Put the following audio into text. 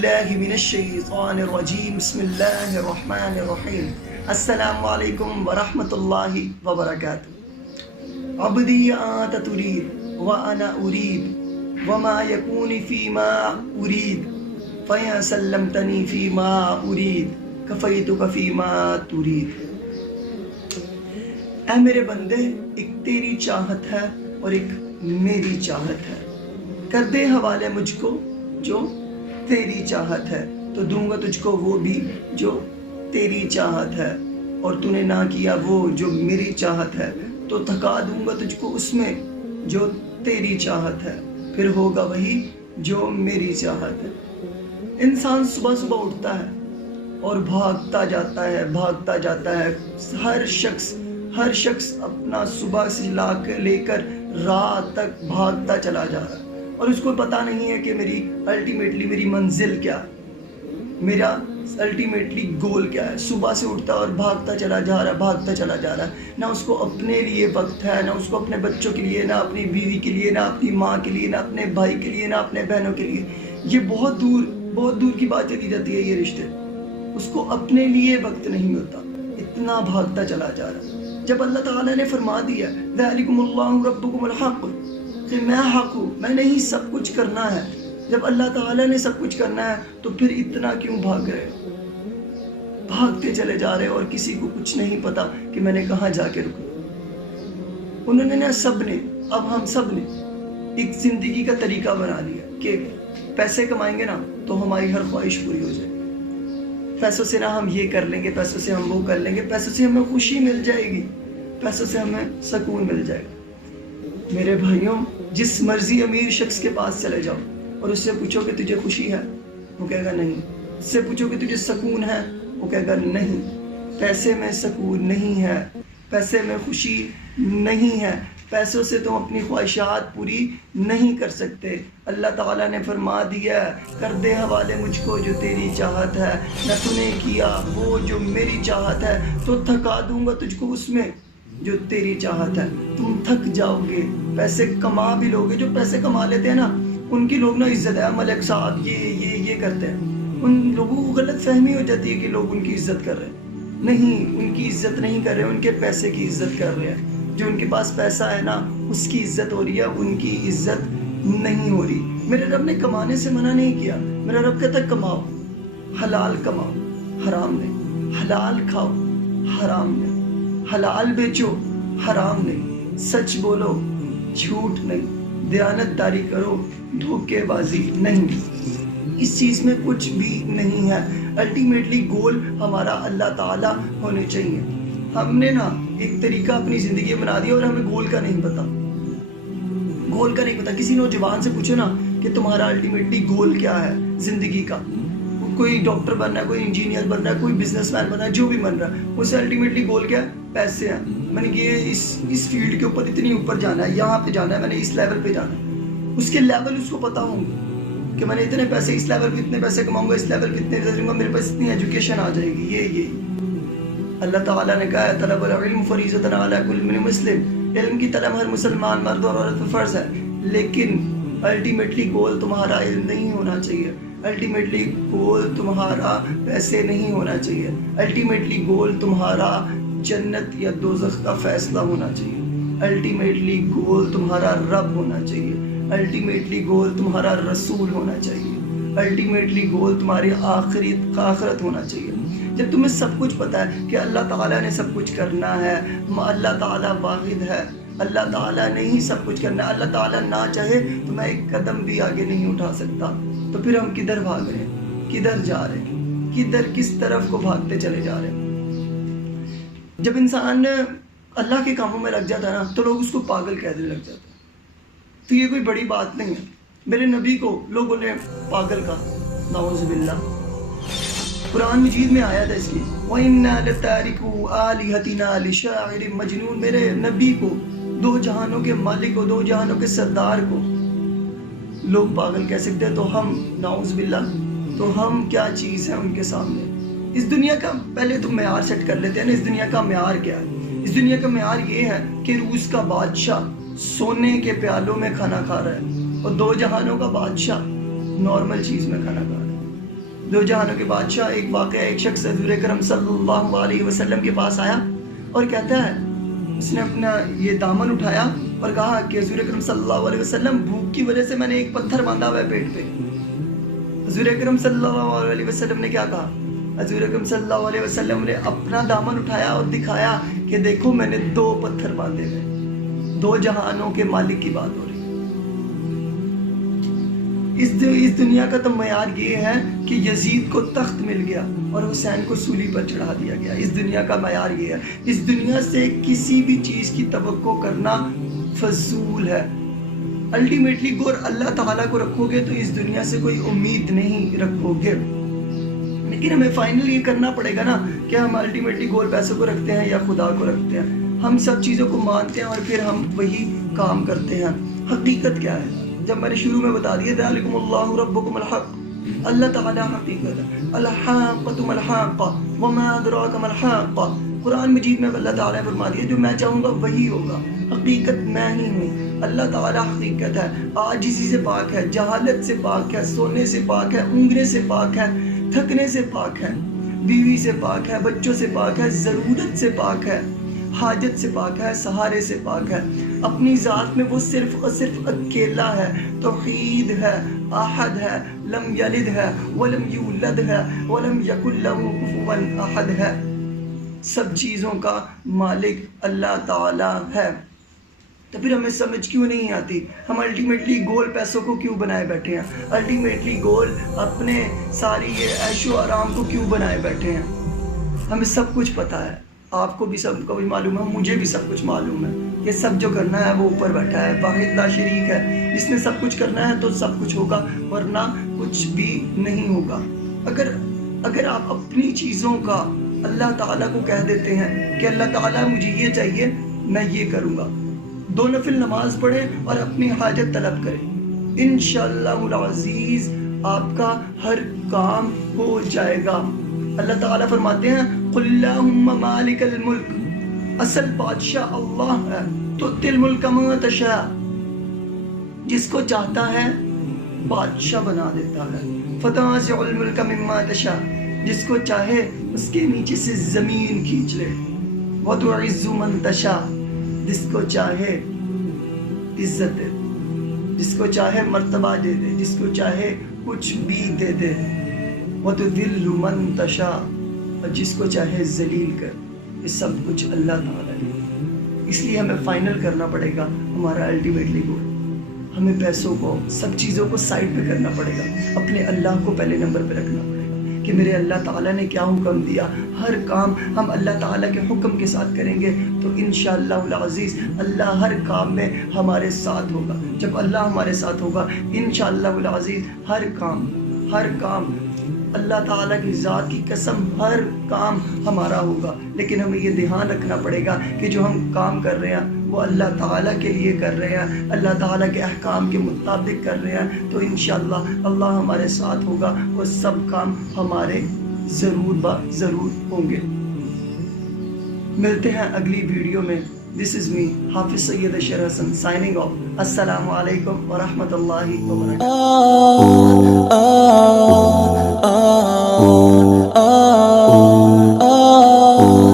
باللہ من الشیطان الرجیم بسم اللہ الرحمن الرحیم السلام علیکم ورحمۃ اللہ وبرکاتہ عبدی آنت ترید وانا ارید وما یکون فیما ارید فیا سلمتنی فیما ارید کفیتک فیما ترید۔ اے میرے بندے، ایک تیری چاہت ہے اور ایک میری چاہت ہے، کر دے حوالے مجھ کو جو تیری چاہت ہے تو دوں گا تجھ کو وہ بھی جو تیری چاہت ہے، اور تو نے نہ کیا وہ جو میری چاہت ہے تو تھکا دوں گا تجھ کو اس میں جو تیری چاہت ہے، پھر ہوگا وہی جو میری چاہت ہے۔ انسان صبح صبح اٹھتا ہے اور بھاگتا جاتا ہے، ہر شخص اپنا صبح سے لے کر رات تک بھاگتا چلا جا رہا ہے، اور اس کو پتہ نہیں ہے کہ میری منزل کیا ہے، میرا الٹیمیٹلی گول کیا ہے۔ صبح سے اٹھتا اور بھاگتا چلا جا رہا ہے، نہ اس کو اپنے لیے وقت ہے، نہ اس کو اپنے بچوں کے لیے، نہ اپنی بیوی کے لیے، نہ اپنی ماں کے لیے، نہ اپنے بھائی کے لیے، نہ اپنے بہنوں کے لیے۔ یہ بہت دور کی بات چلی جاتی ہے، یہ رشتے، اس کو اپنے لیے وقت نہیں ملتا، اتنا بھاگتا چلا جا رہا ہے۔ جب اللہ تعالیٰ نے فرما دیا ذالکم اللہ ربکم الحق، کہ میں حق ہوں، میں نے ہی سب کچھ کرنا ہے، جب اللہ تعالیٰ نے سب کچھ کرنا ہے تو پھر اتنا کیوں بھاگ رہے ہو؟ بھاگتے چلے جا رہے اور کسی کو کچھ نہیں پتا کہ میں نے کہاں جا کے رکنا۔ انہوں نے اب ہم سب نے ایک زندگی کا طریقہ بنا لیا کہ پیسے کمائیں گے نا تو ہماری ہر خواہش پوری ہو جائے گی، پیسوں سے نا ہم یہ کر لیں گے، پیسوں سے ہم وہ کر لیں گے، پیسوں سے ہمیں خوشی مل جائے گی، پیسوں سے ہمیں سکون مل جائے گا۔ میرے بھائیوں، جس مرضی امیر شخص کے پاس چلے جاؤ اور اس سے پوچھو کہ تجھے خوشی ہے، وہ کہے گا نہیں۔ اس سے پوچھو کہ تجھے سکون ہے، وہ کہے گا نہیں۔ پیسے میں سکون نہیں ہے، پیسے میں خوشی نہیں ہے، پیسوں سے تم اپنی خواہشات پوری نہیں کر سکتے۔ اللہ تعالیٰ نے فرما دیا کر دے حوالے مجھ کو جو تیری چاہت ہے، نہ تو نے کیا وہ جو میری چاہت ہے تو تھکا دوں گا تجھ کو اس میں جو تیری چاہت ہے۔ تم تھک جاؤ گے، پیسے کما بھی لوگے، جو پیسے کما لیتے ہیں نا ان کی لوگ نا عزت ہے، ملک صاحب یہ کرتے ہیں، ان لوگوں کو غلط فہمی ہو جاتی ہے کہ لوگ ان کی عزت کر رہے ہیں۔ نہیں، ان کی عزت نہیں کر رہے، ان کے پیسے کی عزت کر رہے ہیں۔ جو ان کے پاس پیسہ ہے نا اس کی عزت ہو رہی ہے، ان کی عزت نہیں ہو رہی۔ میرے رب نے کمانے سے منع نہیں کیا، میرا رب کہتا ہے کماؤ، حلال کماؤ، حرام نہیں، حلال کھاؤ، حرام نہیں، حلال بیچو، حرام نہیں، سچ بولو، جھوٹ نہیں، دیانت داری کرو، دھوکے بازی نہیں۔ اس چیز میں کچھ بھی نہیں ہے۔ الٹیمیٹلی گول ہمارا اللہ تعالیٰ ہونے چاہیے۔ ہم نے نا ایک طریقہ اپنی زندگی میں بنا دیا اور ہمیں گول کا نہیں پتا، گول کا نہیں پتا۔ کسی نوجوان سے پوچھو نا کہ تمہارا الٹیمیٹلی گول کیا ہے زندگی کا، کوئی ڈاکٹر بننا ہے، کوئی انجینئر بننا ہے، کوئی بزنس مین بننا ہے، جو بھی بن رہا ہے، اسے الٹیمیٹلی گول کیا ہے؟ پیسے ہیں، میں نے یہ اس فیلڈ کے اوپر اتنی اوپر جانا ہے، یہاں پہ جانا ہے، میں نے اس لیول پہ جانا ہے۔ اس کے لیول اس کو پتا ہوں گے کہ میں نے اتنے پیسے اس لیول پہ اتنے پیسے کماؤں گا، اس لیول پہ اتنے پیسے دوں گا، میرے پاس اتنی ایجوکیشن آ جائے گی۔ یہ اللہ تعالیٰ نے کہا ہے طلب العلم فریضۃ علی کل مسلم، علم کی طلب ہر مسلمان مرد اور عورت پر فرض ہے، لیکن الٹیمیٹلی گول تمہارا علم نہیں ہونا چاہیے، الٹیمیٹلی گول تمہارا پیسے نہیں ہونا چاہیے، الٹیمیٹلی گول تمہارا جنت یا دوزخ کا فیصلہ ہونا چاہیے، الٹیمیٹلی گول تمہارا رب ہونا چاہیے، الٹیمیٹلی گول تمہارا رسول ہونا چاہیے، الٹیمیٹلی گول تمہاری آخرت ہونا چاہیے۔ جب تمہیں سب کچھ پتہ ہے کہ اللہ تعالیٰ نے سب کچھ کرنا ہے، اللہ تعالیٰ واحد ہے، اللہ تعالیٰ نے ہی سب کچھ کرنا ہے، اللہ تعالیٰ نہ چاہے تو میں ایک قدم بھی آگے نہیں اٹھا سکتا، تو پھر ہم کدھر بھاگ رہے ہیں، کدھر جا رہے ہیں، کس طرف کو بھاگتے چلے جا رہے ہیں؟ جب انسان اللہ کے کاموں میں لگ جاتا ہے نا تو لوگ اس کو پاگل کہنے لگ جاتے ہیں، تو یہ کوئی بڑی بات نہیں ہے۔ میرے نبی کو لوگوں نے پاگل کہا، نعوذ باللہ۔ قرآن مجید میں آیا تھا اس کی وَإِنَّا لَتَارِكُوا آلِهَتِنَا لِشَاعِرٍ مَجْنُونٍ، میرے نبی کو، دو جہانوں کے مالک کو، دو جہانوں کے سردار کو لوگ پاگل کہہ سکتے ہیں، تو ہم نعوذ باللہ، تو ہم کیا چیز ہیں ان کے سامنے؟ اس دنیا کا پہلے تو معیار سیٹ کر لیتے ہیں نا، اس دنیا کا معیار کیا ہے؟ اس دنیا کا معیار یہ ہے کہ روس کا بادشاہ سونے کے پیالوں میں کھانا کھا رہا ہے اور دو جہانوں کا بادشاہ نارمل چیز میں کھانا کھا رہا ہے۔ دو جہانوں کے بادشاہ ایک واقعہ، ایک شخص حضور اکرم صلی اللہ علیہ وسلم کے پاس آیا اور کہتا ہے، اس نے اپنا یہ دامن اٹھایا اور کہا کہ حضور اکرم صلی اللہ علیہ وسلم بھوک کی وجہ سے میں نے ایک پتھر باندھا ہوا ہے پیٹ پہ۔ حضور اکرم صلی اللہ علیہ وسلم نے کیا کہا؟ حضور اکرم صلی اللہ علیہ وسلم نے اپنا دامن اٹھایا اور دکھایا کہ دیکھو میں نے 2 پتھر باندھے ہوئے۔ 2 جہانوں کے مالک کی بات ہو رہی ہے۔ اس دنیا کا تو معیار یہ ہے کہ یزید کو تخت مل گیا اور حسین کو سولی پر چڑھا دیا گیا۔ اس دنیا کا معیار یہ ہے۔ اس دنیا سے کسی بھی چیز کی توقع کرنا فضول ہے۔ الٹیمیٹلی گور اللہ تعالیٰ کو رکھو گے تو اس دنیا سے کوئی امید نہیں رکھو گے، لیکن ہمیں فائنلی یہ کرنا پڑے گا نا کہ ہم الٹیمیٹلی گول پیسوں کو رکھتے ہیں یا خدا کو رکھتے ہیں۔ ہم سب چیزوں کو مانتے ہیں اور پھر ہم وہی کام کرتے ہیں۔ حقیقت کیا ہے؟ جب میں نے شروع میں بتا دیا ذالکم اللہ ربکم الحق، اللہ تعالیٰ حقیقت ہے۔ الحاقۃ ما الحاقۃ وما ادراک ما الحاقۃ، قرآن مجید میں اللہ تعالیٰ نے فرما دیا جو میں چاہوں گا وہی ہوگا۔ حقیقت میں ہی ہوں، اللہ تعالیٰ حقیقت ہے، عاجزی سے پاک ہے، جہالت سے پاک ہے، سونے سے پاک ہے، اونگنے سے پاک ہے، تھکنے سے پاک ہے، بیوی سے پاک ہے، بچوں سے پاک ہے، ضرورت سے پاک ہے، حاجت سے پاک ہے، سہارے سے پاک ہے۔ اپنی ذات میں وہ صرف اور صرف اکیلا ہے، توحید ہے، احد ہے، لم یلد ہے ولم یولد ہے ولم یکن لہ کفوا احد ہے۔ سب چیزوں کا مالک اللہ تعالی ہے۔ تو پھر ہمیں سمجھ کیوں نہیں آتی؟ ہم الٹیمیٹلی گول پیسوں کو کیوں بنائے بیٹھے ہیں؟ الٹیمیٹلی گول اپنے ساری یہ عیش و آرام کو کیوں بنائے بیٹھے ہیں؟ ہمیں سب کچھ پتہ ہے، آپ کو بھی سب کو بھی معلوم ہے، مجھے بھی سب کچھ معلوم ہے۔ یہ سب جو کرنا ہے وہ اوپر بیٹھا ہے، واحد لا شریک ہے، جس نے سب کچھ کرنا ہے تو سب کچھ ہوگا، ورنہ کچھ بھی نہیں ہوگا۔ اگر آپ اپنی چیزوں کا اللہ تعالیٰ کو کہہ دیتے ہیں کہ اللہ تعالیٰ مجھے یہ چاہیے، میں یہ کروں گا، 2 نفل نماز پڑھیں اور اپنی حاجت طلب کریں، انشاءاللہ العزیز آپ کا ہر کام ہو جائے گا۔ اللہ تعالیٰ فرماتے ہیں قل اللہم مالک الملک، اصل بادشاہ اللہ ہے، تؤتی الملک من تشاء، جس کو چاہتا ہے بادشاہ بنا دیتا ہے، فتنزع الملک ممن تشاء، جس کو چاہے اس کے نیچے سے زمین کھینچ لے، وتعز من تشاء، جس کو چاہے عزت دے، جس کو چاہے مرتبہ دے دے، جس کو چاہے کچھ بھی دے دے، وتذل من تشاء، اور جس کو چاہے ذلیل کر۔ یہ سب کچھ اللہ تعالیٰ نے۔ اس لیے ہمیں فائنل کرنا پڑے گا ہمارا الٹیمیٹلی گول۔ ہمیں پیسوں کو، سب چیزوں کو سائڈ پہ کرنا پڑے گا، اپنے اللہ کو پہلے نمبر پہ رکھنا پڑے گا کہ میرے اللہ تعالیٰ نے کیا حکم دیا۔ ہر کام ہم اللہ تعالیٰ کے حکم کے ساتھ کریں گے تو انشاءاللہ العزیز اللہ ہر کام میں ہمارے ساتھ ہوگا۔ جب اللہ ہمارے ساتھ ہوگا انشاءاللہ العزیز ہر کام اللہ تعالیٰ کی ذات کی قسم ہر کام ہمارا ہوگا۔ لیکن ہمیں یہ دھیان رکھنا پڑے گا کہ جو ہم کام کر رہے ہیں وہ اللہ تعالیٰ کے لیے کر رہے ہیں، اللہ تعالیٰ کے احکام کے مطابق کر رہے ہیں، تو انشاءاللہ اللہ ہمارے ساتھ ہوگا، وہ سب کام ہمارے ضرور ہوں گے۔ ملتے ہیں اگلی ویڈیو میں۔ This is me, حافظ سید اشر حسن signing off۔ السلام علیکم ورحمۃ اللہ وبرکاتہ۔